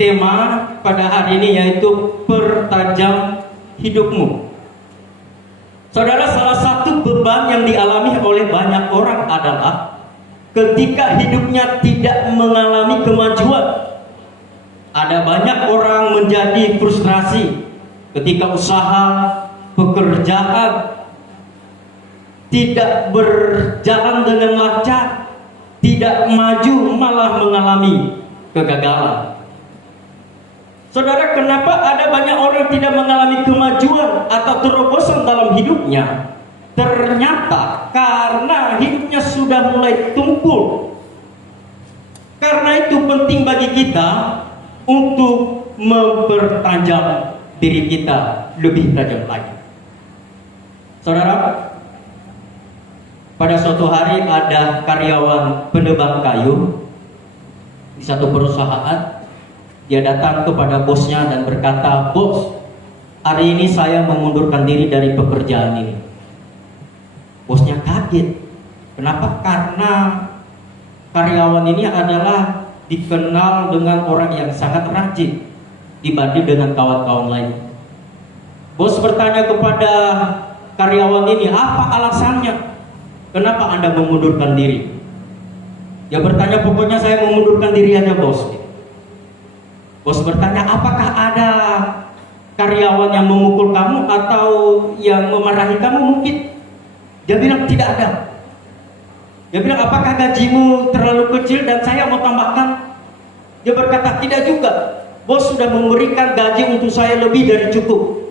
tema pada hari ini yaitu pertajam hidupmu. Saudara, salah satu beban yang dialami oleh banyak orang adalah ketika hidupnya tidak mengalami kemajuan. Ada banyak orang menjadi frustrasi ketika usaha, pekerjaan tidak berjalan dengan lancar, tidak maju, malah mengalami kegagalan. Saudara, kenapa ada banyak orang tidak mengalami kemajuan atau terobosan dalam hidupnya? Ternyata karena hidupnya sudah mulai tumpul. Karena itu penting bagi kita untuk mempertajam diri kita lebih tajam lagi. Saudara, pada suatu hari ada karyawan penebang kayu di satu perusahaan. Dia datang kepada bosnya dan berkata, "Bos, hari ini saya mengundurkan diri dari pekerjaan ini." Bosnya kaget. Kenapa? Karena karyawan ini adalah dikenal dengan orang yang sangat rajin dibanding dengan kawan-kawan lain. Bos bertanya kepada karyawan ini, "Apa alasannya? Kenapa Anda mengundurkan diri?" Dia bertanya, "Pokoknya saya mengundurkan diri aja, bos." Bos bertanya, "Apakah ada karyawan yang memukul kamu atau yang memarahi kamu mungkin?" Dia bilang, "Tidak ada." Dia bilang, "Apakah gajimu terlalu kecil dan saya mau tambahkan?" Dia berkata, "Tidak juga. Bos sudah memberikan gaji untuk saya lebih dari cukup.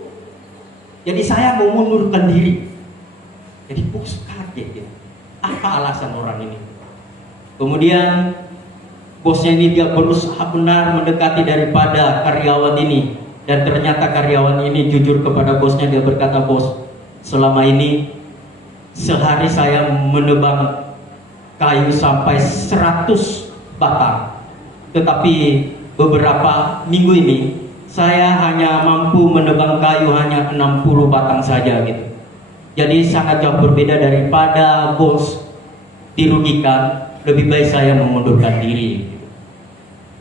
Jadi saya mau mengundurkan diri." Jadi bos kaget ya. Apa alasan orang ini? Kemudian bosnya ini dia berusaha benar mendekati daripada karyawan ini, dan ternyata karyawan ini jujur kepada bosnya. Dia berkata, "Bos, selama ini sehari saya menebang kayu sampai 100 batang, tetapi beberapa minggu ini saya hanya mampu menebang kayu hanya 60 batang saja gitu. Jadi sangat jauh berbeda, daripada bos dirugikan, lebih baik saya mengundurkan diri."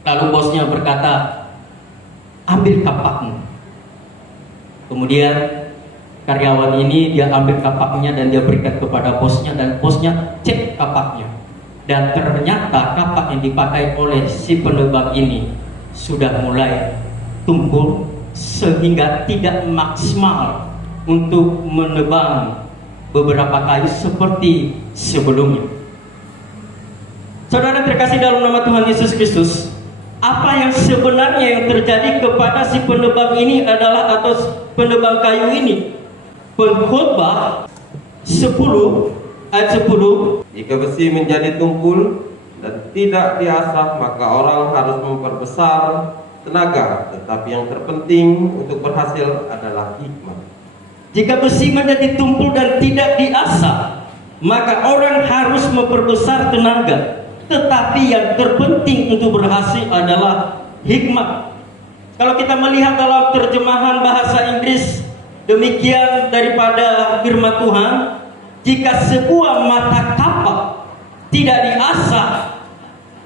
Lalu bosnya berkata, "Ambil kapakmu." Kemudian karyawan ini dia ambil kapaknya dan dia berikan kepada bosnya, dan bosnya cek kapaknya. Dan ternyata kapak yang dipakai oleh si penebang ini sudah mulai tumpul sehingga tidak maksimal untuk menebang beberapa kayu seperti sebelumnya. Saudara terkasih dalam nama Tuhan Yesus Kristus, apa yang sebenarnya yang terjadi kepada si penebang ini adalah, atau penebang kayu ini? Pengkhotbah 10 ayat 10, "Jika besi menjadi tumpul dan tidak diasah, maka orang harus memperbesar tenaga, tetapi yang terpenting untuk berhasil adalah hikmat." Jika besi menjadi tumpul dan tidak diasah, maka orang harus memperbesar tenaga, tetapi yang terpenting untuk berhasil adalah hikmat. Kalau kita melihat dalam terjemahan bahasa Inggris, demikian daripada firman Tuhan, jika sebuah mata kapak tidak diasah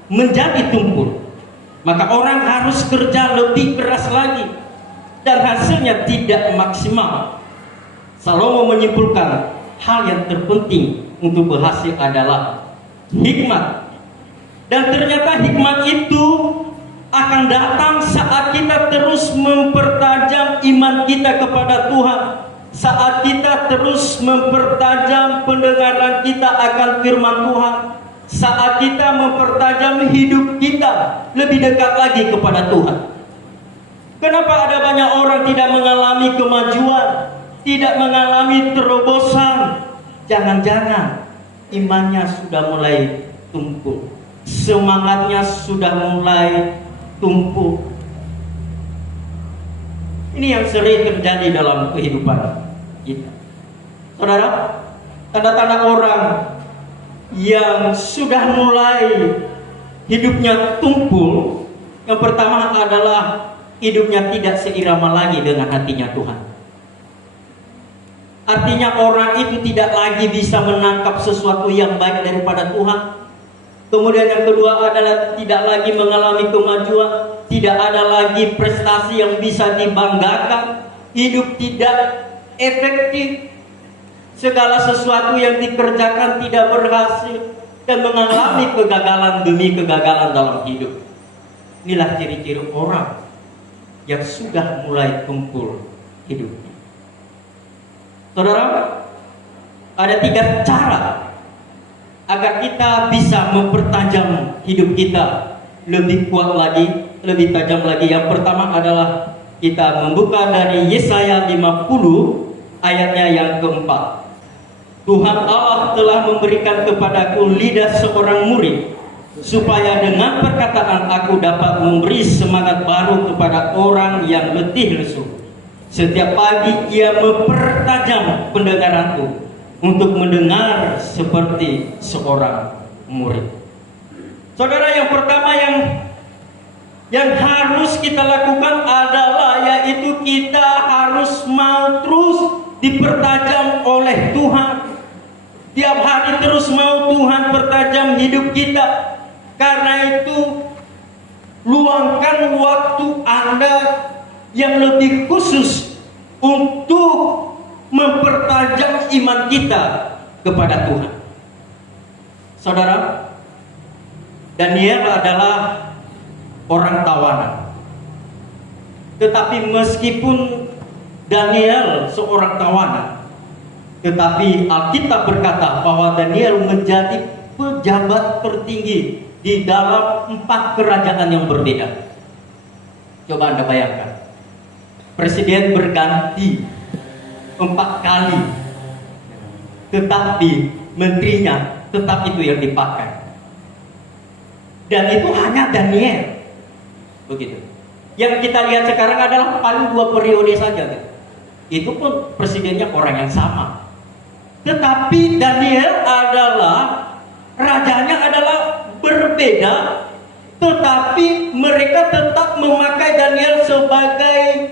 menjadi tumpul, maka orang harus kerja lebih keras lagi dan hasilnya tidak maksimal. Salomo menyimpulkan hal yang terpenting untuk berhasil adalah hikmat. Dan ternyata hikmat itu akan datang saat kita terus mempertajam iman kita kepada Tuhan, saat kita terus mempertajam pendengaran kita akan firman Tuhan, saat kita mempertajam hidup kita lebih dekat lagi kepada Tuhan. Kenapa ada banyak orang tidak mengalami kemajuan, tidak mengalami terobosan? Jangan-jangan imannya sudah mulai tumpul, semangatnya sudah mulai tumpul. Ini yang sering terjadi dalam kehidupan kita. Saudara, tanda-tanda orang yang sudah mulai hidupnya tumpul, yang pertama adalah hidupnya tidak seirama lagi dengan hatinya Tuhan. Artinya orang itu tidak lagi bisa menangkap sesuatu yang baik daripada Tuhan. Kemudian yang kedua adalah tidak lagi mengalami kemajuan, tidak ada lagi prestasi yang bisa dibanggakan, hidup tidak efektif, segala sesuatu yang dikerjakan tidak berhasil, dan mengalami kegagalan demi kegagalan dalam hidup. Inilah ciri-ciri orang yang sudah mulai tumpul hidupnya. Saudara, ada 3 cara agar kita bisa mempertajam hidup kita lebih kuat lagi, lebih tajam lagi. Yang pertama adalah kita membuka dari Yesaya 50 ayatnya yang keempat. Tuhan Allah telah memberikan kepadaku lidah seorang murid, supaya dengan perkataan aku dapat memberi semangat baru kepada orang yang letih lesu. Setiap pagi ia mempertajam pendengaranku untuk mendengar seperti seorang murid. Saudara, yang pertama yang harus kita lakukan adalah yaitu kita harus mau terus dipertajam oleh Tuhan. Tiap hari terus mau Tuhan pertajam hidup kita. Karena itu luangkan waktu Anda yang lebih khusus untuk mempertajam iman kita kepada Tuhan. Saudara, Daniel adalah orang tawanan. Tetapi meskipun Daniel seorang tawanan, tetapi Alkitab berkata bahwa Daniel menjadi pejabat tertinggi di dalam 4 kerajaan yang berbeda. Coba Anda bayangkan, presiden berganti 4 kali, tetapi menterinya tetap itu yang dipakai. Dan itu hanya Daniel. Begitu. Yang kita lihat sekarang adalah paling 2 periode saja. Itu pun presidennya orang yang sama. Tetapi Daniel adalah, rajanya adalah berbeda, tetapi mereka tetap memakai Daniel sebagai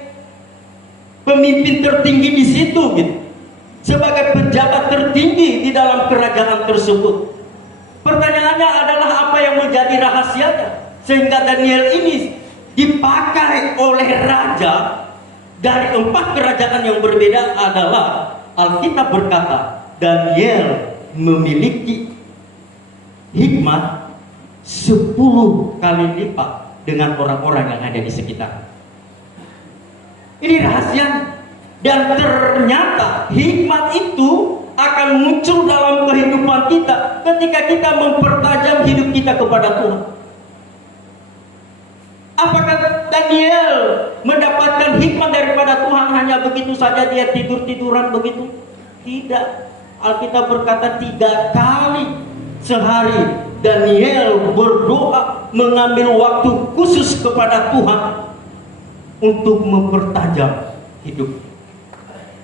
pemimpin tertinggi di situ, gitu. Sebagai pejabat tertinggi di dalam kerajaan tersebut. Pertanyaannya adalah apa yang menjadi rahasianya sehingga Daniel ini dipakai oleh raja dari 4 kerajaan yang berbeda. Adalah Alkitab berkata Daniel memiliki hikmat 10 kali lipat dengan orang-orang yang ada di sekitar. Ini rahasia. Dan ternyata hikmat itu akan muncul dalam kehidupan kita ketika kita mempertajam hidup kita kepada Tuhan. Apakah Daniel mendapatkan hikmat daripada Tuhan hanya begitu saja dia tidur-tiduran begitu? Tidak. Alkitab berkata 3 kali sehari Daniel berdoa, mengambil waktu khusus kepada Tuhan untuk mempertajam hidup.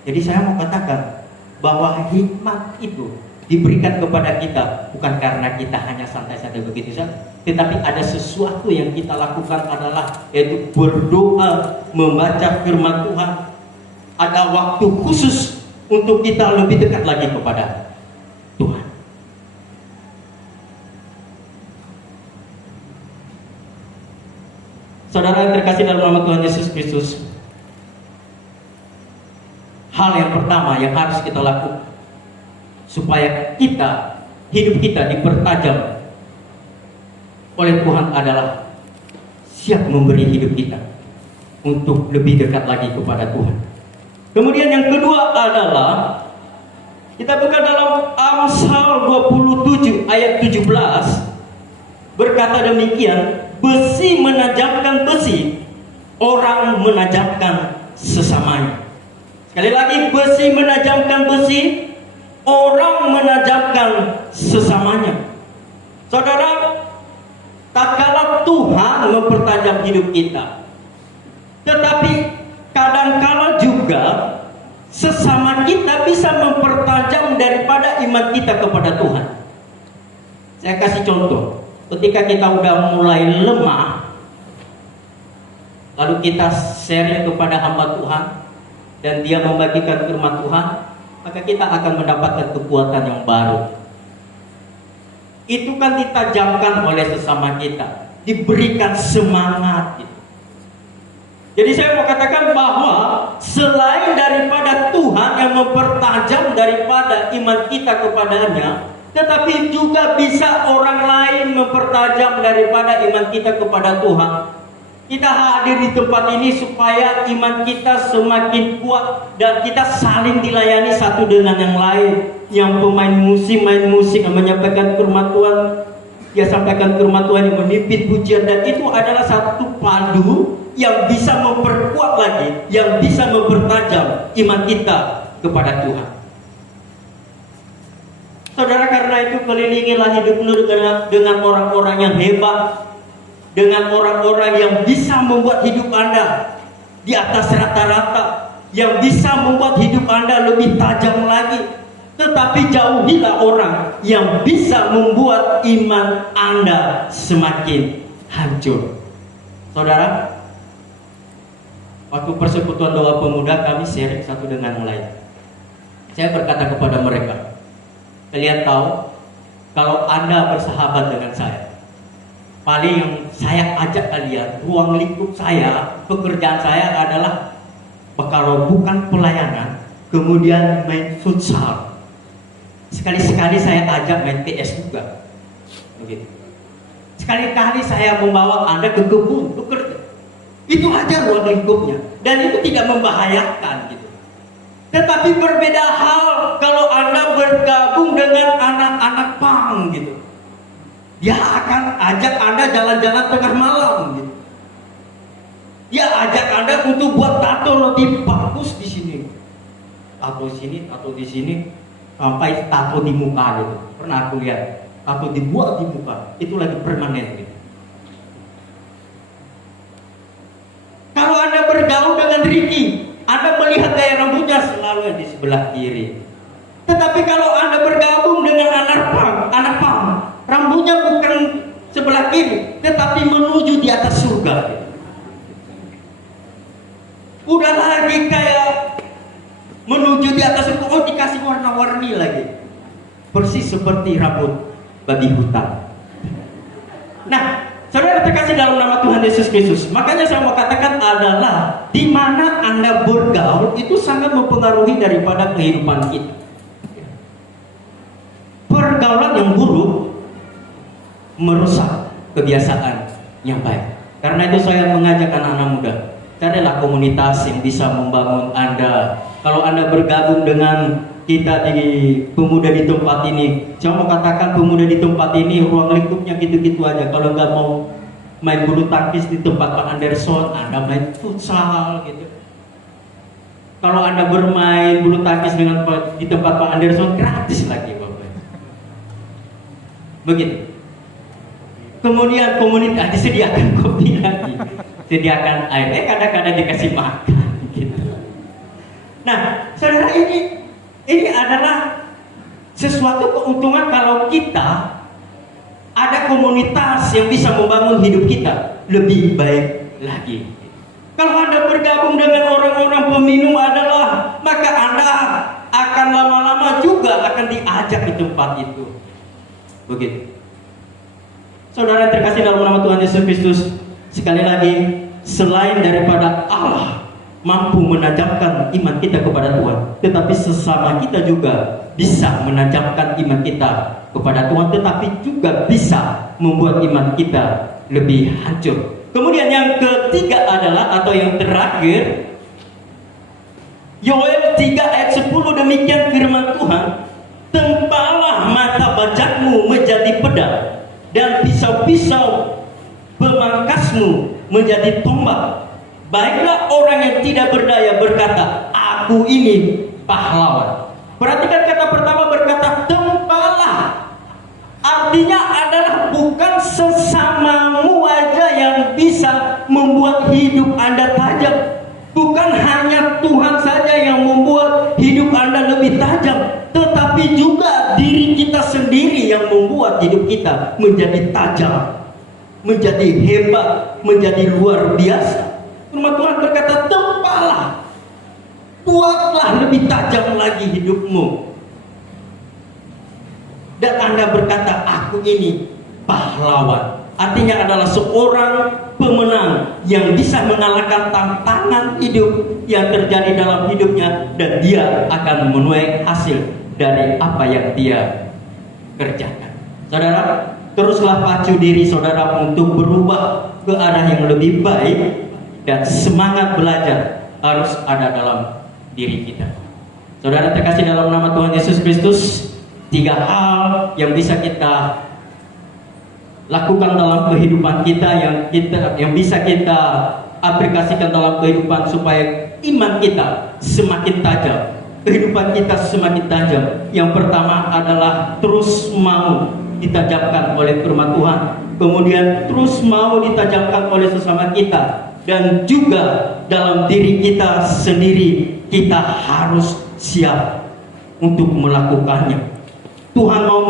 Jadi saya mau katakan bahwa hikmat itu diberikan kepada kita bukan karena kita hanya santai-santai begitu saja, tetapi ada sesuatu yang kita lakukan adalah yaitu berdoa, membaca firman Tuhan. Ada waktu khusus untuk kita lebih dekat lagi kepada Tuhan. Saudara yang terkasih dalam nama Tuhan Yesus Kristus, hal yang pertama yang harus kita lakukan supaya hidup kita dipertajam oleh Tuhan adalah siap memberi hidup kita untuk lebih dekat lagi kepada Tuhan. Kemudian yang kedua adalah kita buka dalam Amsal 27 ayat 17 berkata demikian, besi menajamkan besi, orang menajamkan sesamanya. Sekali lagi, besi menajamkan besi, orang menajamkan sesamanya. Saudara, tatkala Tuhan mempertajam hidup kita, tetapi kadangkala juga sesama kita bisa mempertajam daripada iman kita kepada Tuhan. Saya kasih contoh, ketika kita udah mulai lemah, lalu kita share kepada hamba Tuhan, dan dia membagikan firman Tuhan, maka kita akan mendapatkan kekuatan yang baru. Itu kan ditajamkan oleh sesama kita, diberikan semangat gitu. Jadi saya mau katakan bahwa selain daripada Tuhan yang mempertajam daripada iman kita kepadanya, tetapi juga bisa orang lain mempertajam daripada iman kita kepada Tuhan. Kita hadir di tempat ini supaya iman kita semakin kuat dan kita saling dilayani satu dengan yang lain. Yang pemain musik main musik yang menyampaikan firman Tuhan, dia sampaikan firman Tuhan yang menimpin pujian, dan itu adalah satu padu yang bisa memperkuat lagi, yang bisa mempertajam iman kita kepada Tuhan. Saudara, karena itu kelilingilah hidupmu dengan orang-orang yang hebat, dengan orang-orang yang bisa membuat hidup Anda di atas rata-rata, yang bisa membuat hidup Anda lebih tajam lagi. Tetapi jauhilah orang yang bisa membuat iman Anda semakin hancur. Saudara, waktu persekutuan doa pemuda kami sharing satu dengan yang lain. Saya berkata kepada mereka, kalian tahu, kalau Anda bersahabat dengan saya, paling saya ajak kalian, ruang lingkup saya, pekerjaan saya adalah kalau bukan pelayanan, kemudian main futsal. Sekali-sekali saya ajak main PS juga. Begitu. Sekali-kali saya membawa Anda ke kebun bekerja. Itu aja ruang lingkupnya, dan itu tidak membahayakan gitu. Tetapi berbeda hal kalau Anda bergabung dengan anak-anak pang gitu. Dia akan ajak Anda jalan-jalan tengah malam gitu. Dia ajak Anda untuk buat tato lebih bagus di sini. Tato sini, tato di sini, sampai tato di muka gitu. Pernah aku lihat, tato dibuat di muka, itu lagi permanen gitu. Kalau Anda bergaul dengan Ricky, Anda melihat gaya rambutnya selalu di sebelah kiri. Tetapi kalau Anda bergabung dengan anak pang, rambutnya bukan sebelah kiri, tetapi menuju di atas surga. Udah lagi kayak menuju di atas surga, oh dikasih warna-warni lagi. Persis seperti rambut babi hutan. Nah, saudara terkasih dalam nama Tuhan Yesus Kristus, makanya saya mau katakan adalah di mana Anda bergaul itu sangat mempengaruhi daripada kehidupan kita. Pergaulan yang buruk merusak kebiasaan yang baik. Karena itu saya mengajak anak-anak muda, carilah komunitas yang bisa membangun Anda. Kalau Anda bergabung dengan kita di pemuda di tempat ini, saya mau katakan pemuda di tempat ini ruang lingkupnya gitu-gitu aja. Kalau nggak mau main bulu tangkis di tempat Pak Anderson, Anda main futsal gitu. Kalau Anda bermain bulu tangkis di tempat Pak Anderson, gratis lagi Bapak. Begitu. Kemudian komunitas disediakan kopi lagi, sediakan air, kadang-kadang dikasih makan gitu. Nah, saudara, ini adalah sesuatu keuntungan kalau kita ada komunitas yang bisa membangun hidup kita lebih baik lagi. Kalau Anda bergabung dengan orang-orang peminum adalah, maka Anda akan lama-lama juga akan diajak di tempat itu. Begitu. Saudara terkasih dalam nama Tuhan Yesus Kristus, sekali lagi, selain daripada Allah mampu menajamkan iman kita kepada Tuhan, tetapi sesama kita juga bisa menajamkan iman kita kepada Tuhan, tetapi juga bisa membuat iman kita lebih hancur. Kemudian yang ketiga adalah, atau yang terakhir, Yoel 3 ayat 10, demikian firman Tuhan, tempalah mata bajakmu menjadi pedang, dan pisau-pisau pemangkasmu menjadi tombak. Baiklah orang yang tidak berdaya berkata, aku ini pahlawan. Perhatikan kata pertama, berkata tempalah. Artinya adalah bukan sesamamu aja yang bisa membuat hidup Anda tajam. Bukan hanya Tuhan saja yang membuat hidup Anda lebih tajam, tetapi juga diri kita sendiri yang membuat hidup kita menjadi tajam, menjadi hebat, menjadi luar biasa. Firman Tuhan berkata, tempalah, buatlah lebih tajam lagi hidupmu. Dan Anda berkata, aku ini pahlawan. artinya adalah seorang pemenang yang bisa mengalahkan tantangan hidup yang terjadi dalam hidupnya, dan dia akan menuai hasil dari apa yang dia kerjakan. Saudara, teruslah pacu diri saudara untuk berubah ke arah yang lebih baik, dan semangat belajar harus ada dalam diri kita. Saudara terkasih dalam nama Tuhan Yesus Kristus, 3 hal yang bisa kita lakukan dalam kehidupan kita, yang bisa kita aplikasikan dalam kehidupan supaya iman kita semakin tajam, kehidupan kita semakin tajam. Yang pertama adalah terus mau ditajamkan oleh firman Tuhan, kemudian terus mau ditajamkan oleh sesama kita, dan juga dalam diri kita sendiri kita harus siap untuk melakukannya. Tuhan mau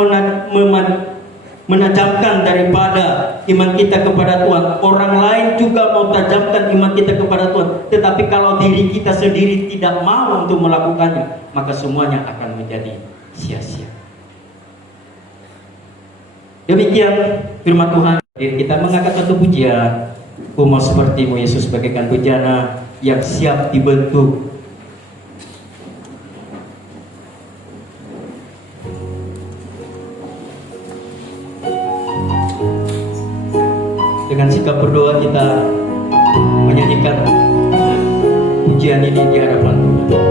menajamkan daripada iman kita kepada Tuhan. Orang lain juga mau tajamkan iman kita kepada Tuhan. Tetapi kalau diri kita sendiri tidak mau untuk melakukannya, maka semuanya akan menjadi sia-sia. Demikian firman Tuhan. Kita mengangkat satu pujian. Ku mau sepertimu Yesus, bagaikan bejana yang siap dibentuk. Dengan sikap berdoa kita menyanyikan pujian ini di hadapan Tuhan.